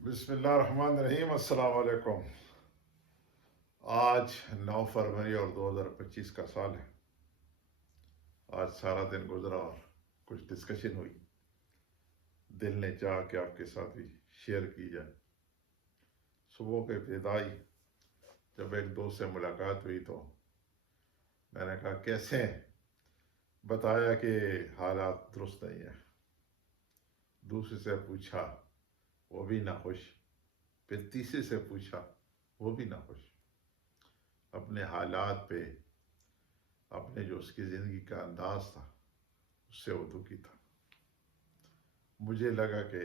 بسم اللہ الرحمن الرحیم، السلام علیکم۔ آج 9 فروری اور 2025 کا سال ہے۔ آج سارا دن گزرا اور کچھ ڈسکشن ہوئی، دل نے چاہا کہ آپ کے ساتھ بھی شیئر کی جائے۔ صبح کے ابتدائی جب ایک دوست سے ملاقات ہوئی تو میں نے کہا کیسے ہیں؟ بتایا کہ حالات درست نہیں ہیں۔ دوسرے سے پوچھا، وہ بھی ناخوش۔ پھر تیسرے سے پوچھا، وہ بھی ناخوش۔ اپنے حالات پہ، اپنے جو اس کی زندگی کا انداز تھا اس سے وہ دکھی تھا۔ مجھے لگا کہ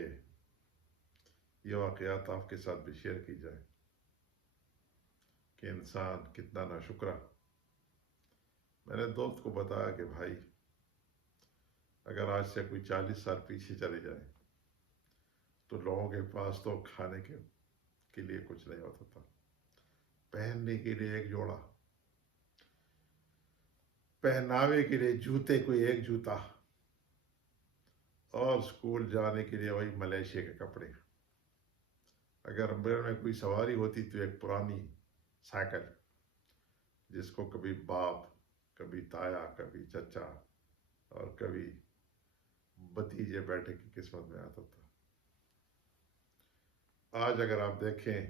یہ واقعات آپ کے ساتھ بھی شیئر کی جائے کہ انسان کتنا ناشکرا۔ میں نے دوست کو بتایا کہ بھائی، اگر آج سے کوئی 40 سال پیچھے چلے جائیں تو لوگوں کے پاس تو کھانے کے لیے کچھ نہیں ہوتا تھا، پہننے کے لیے ایک جوڑا، پہناوے کے لیے جوتے کوئی ایک جوتا، اور اسکول جانے کے لیے وہی ملیشیا کے کپڑے۔ اگر امبر میں کوئی سواری ہوتی تو ایک پرانی سائیکل جس کو کبھی باپ، کبھی تایا، کبھی چچا اور کبھی بھتیجے بیٹے کی قسمت میں آتا تھا۔ آج اگر آپ دیکھیں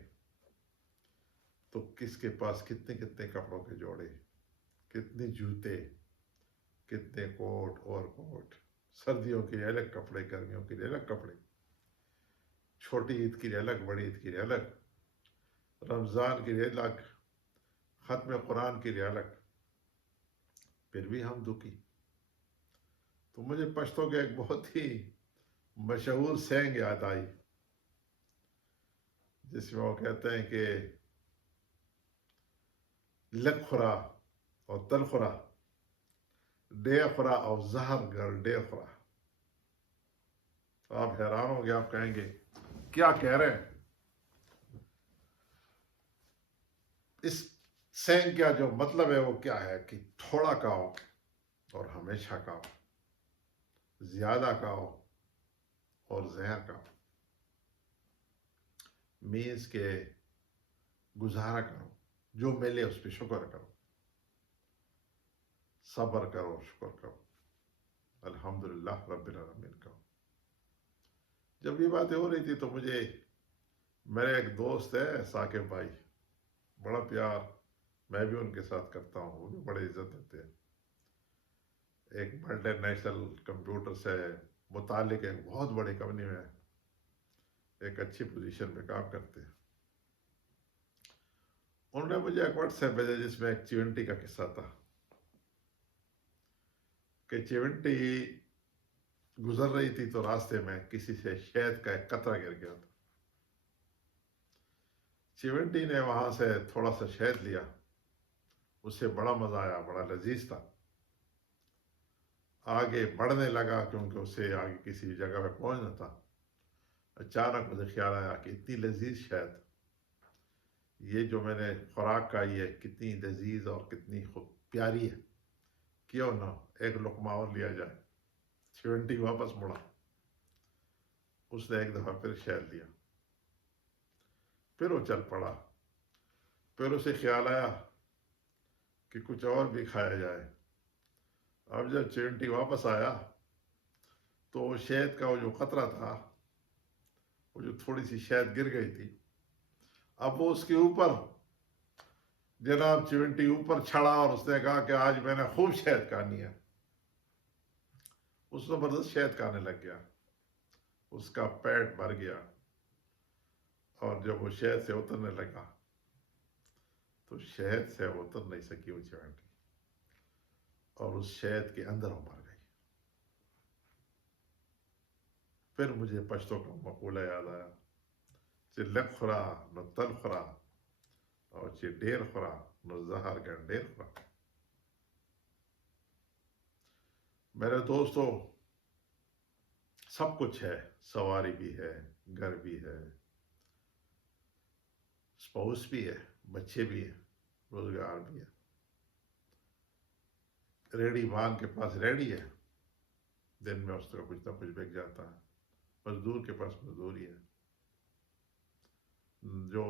تو کس کے پاس کتنے کتنے کپڑوں کے جوڑے، کتنے جوتے، کتنے کوٹ اور کوٹ، سردیوں کے لیے الگ کپڑے، گرمیوں کے لیے الگ کپڑے، چھوٹی عید کے لیے الگ، بڑی عید کے لیے الگ، رمضان کے لیے الگ، ختم قرآن کے لیے الگ۔ پھر بھی ہم دکھی۔ تو مجھے پشتوں کے ایک بہت ہی مشہور سینگ یاد آئی، جس میں وہ کہتے ہیں کہ لک خورا اور تل خورا، ڈے خورا اور زہر گر ڈے خورا۔ تو آپ حیران ہوں گے، آپ کہیں گے کیا کہہ رہے ہیں؟ اس سینگ کا جو مطلب ہے وہ کیا ہے کہ تھوڑا کھاؤ اور ہمیشہ کھاؤ، زیادہ کھاؤ اور زہر کھاؤ۔ مینس کے گزارا کرو، جو ملے اس پہ شکر کرو، صبر کرو، شکر کرو، الحمدللہ رب العالمین کرو۔ جب یہ باتیں ہو رہی تھی تو مجھے میرے ایک دوست ہے ثاقب بھائی، بڑا پیار میں بھی ان کے ساتھ کرتا ہوں، وہ بھی بڑے عزت دیتے ہیں۔ ایک ملٹی نیشنل کمپیوٹر سے متعلق ایک بہت بڑی کمپنی میں ایک اچھی پوزیشن پہ کام کرتے ہیں۔ انہوں نے مجھے ایک واٹس ایپ بھیجا جس میں ایک چیونٹی کا قصہ تھا کہ چیونٹی گزر رہی تھی تو راستے میں کسی سے شہد کا ایک قطرہ گر گیا تھا۔ چیونٹی نے وہاں سے تھوڑا سا شہد لیا، اس سے بڑا مزہ آیا، بڑا لذیذ تھا۔ آگے بڑھنے لگا کیونکہ اسے آگے کسی جگہ پہ پہنچنا تھا۔ اچانک مجھے خیال آیا کہ اتنی لذیذ شہد، یہ جو میں نے خوراک کھائی ہے کتنی لذیذ اور کتنی پیاری ہے، کیوں نہ ایک لقمہ اور لیا جائے۔ چیونٹی واپس مڑا، اس نے ایک دفعہ پھر شہد لیا، پھر وہ چل پڑا۔ پھر اسے خیال آیا کہ کچھ اور بھی کھایا جائے۔ اب جب چیونٹی واپس آیا تو وہ شہد کا وہ جو قطرہ تھا، وہ جو تھوڑی سی شہد گر گئی تھی، اب وہ اس کے اوپر، جناب چیونٹی اوپر چھڑا اور اس نے کہا کہ آج میں نے خوب شہد کھانی ہے۔ اس زبردست شہد کھانے لگ گیا، اس کا پیٹ بھر گیا، اور جب وہ شہد سے اترنے لگا تو شہد سے اتر نہیں سکی وہ چیونٹی، اور اس شہد کے اندر وہ مر گئی۔ پھر مجھے پشتوں کا مقولہ یاد آیا، چہ لک خورا نو تل خورا اور چہ ڈیر خورا نو زہر گن ڈیر خورا۔ میرے دوستو، سب کچھ ہے، سواری بھی ہے، گھر بھی ہے، اسپاؤس بھی ہے، بچے بھی ہیں، روزگار بھی ہے، ریڑھی مان کے پاس ریڑھی ہے، دن میں اس کا کچھ نہ کچھ بک جاتا ہے، مزدور کے پاس مزدوری ہے۔ جو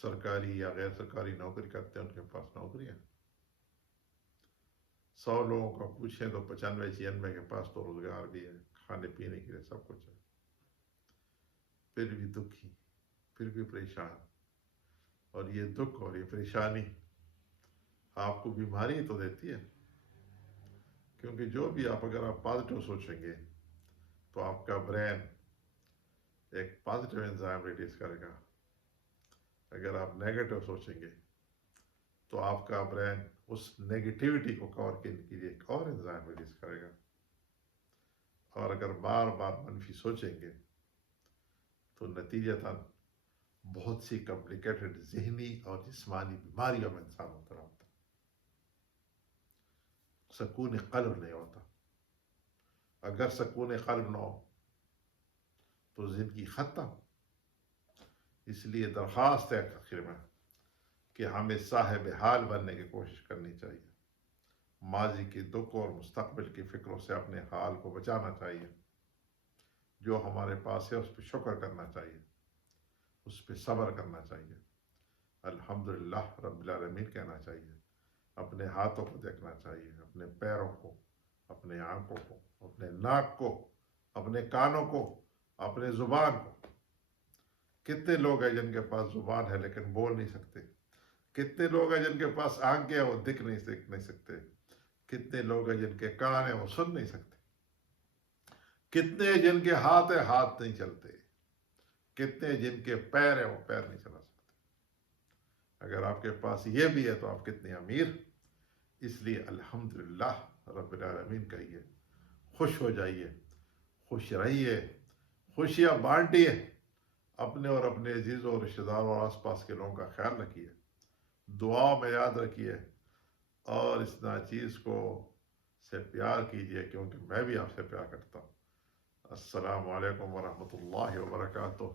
سرکاری یا غیر سرکاری نوکری کرتے ہیں ان کے پاس نوکریاں 100 لوگوں کا پوچھیں تو 95-96 کے پاس تو روزگار بھی ہے، کھانے پینے کے لیے سب کچھ ہے، پھر بھی دکھی، پھر بھی پریشان. اور یہ دکھ اور یہ پریشانی آپ کو بیماری تو دیتی ہے، کیونکہ جو بھی اگر آپ پازیٹیو سوچیں گے تو آپ کا برین ایک پازیٹیو انزائم ریلیز کرے گا. اگر آپ نیگیٹو سوچیں گے تو آپ کا برین اس نیگیٹیوٹی کو کور کرنے کے لیے ایک اور انزائم ریلیز کرے گا. اور اگر بار بار منفی سوچیں گے تو نتیجتاً بہت سی کمپلیکیٹڈ ذہنی اور جسمانی بیماریوں میں انسان مبتلا ہوتا ہے. سکون قلب نہیں ہوتا. اگر سکون قلب نہ ہو تو زندگی ختم. اس لیے درخواست ہے آخر میں کہ ہمیں صاحب حال بننے کی کوشش کرنی چاہیے. ماضی کے دکھ اور مستقبل کی فکروں سے اپنے حال کو بچانا چاہیے. جو ہمارے پاس ہے اس پہ شکر کرنا چاہیے، اس پہ صبر کرنا چاہیے. الحمدللہ رب العالمین کہنا چاہیے. اپنے ہاتھوں کو دیکھنا چاہیے، اپنے پیروں کو، اپنے آنکھوں کو، اپنے ناک کو، اپنے کانوں کو، اپنے زبان کو. کتنے لوگ ہیں جن کے پاس زبان ہے لیکن بول نہیں سکتے؟ کتنے لوگ ہیں جن کے پاس آنکھیں ہیں وہ دیکھ نہیں سکتے؟ کتنے لوگ ہیں جن کے کان ہیں وہ سن نہیں سکتے؟ کتنے جن کے ہاتھ ہیں ہاتھ نہیں چلتے؟ کتنے جن کے پیر ہیں وہ پیر نہیں چلا سکتے؟ اگر آپ کے پاس یہ بھی ہے تو آپ کتنے امیر. اس لیے الحمدللہ رب العالمین کہیے، خوش ہو جائیے، خوش رہیے، خوشیاں بانٹیے، اپنے اور اپنے عزیزوں اور رشتہ داروں اور آس پاس کے لوگوں کا خیال رکھیے، دعا میں یاد رکھیے، اور اس ناچیز کو سے پیار کیجیے کیونکہ میں بھی آپ سے پیار کرتا ہوں. السلام علیکم ورحمۃ اللہ وبرکاتہ.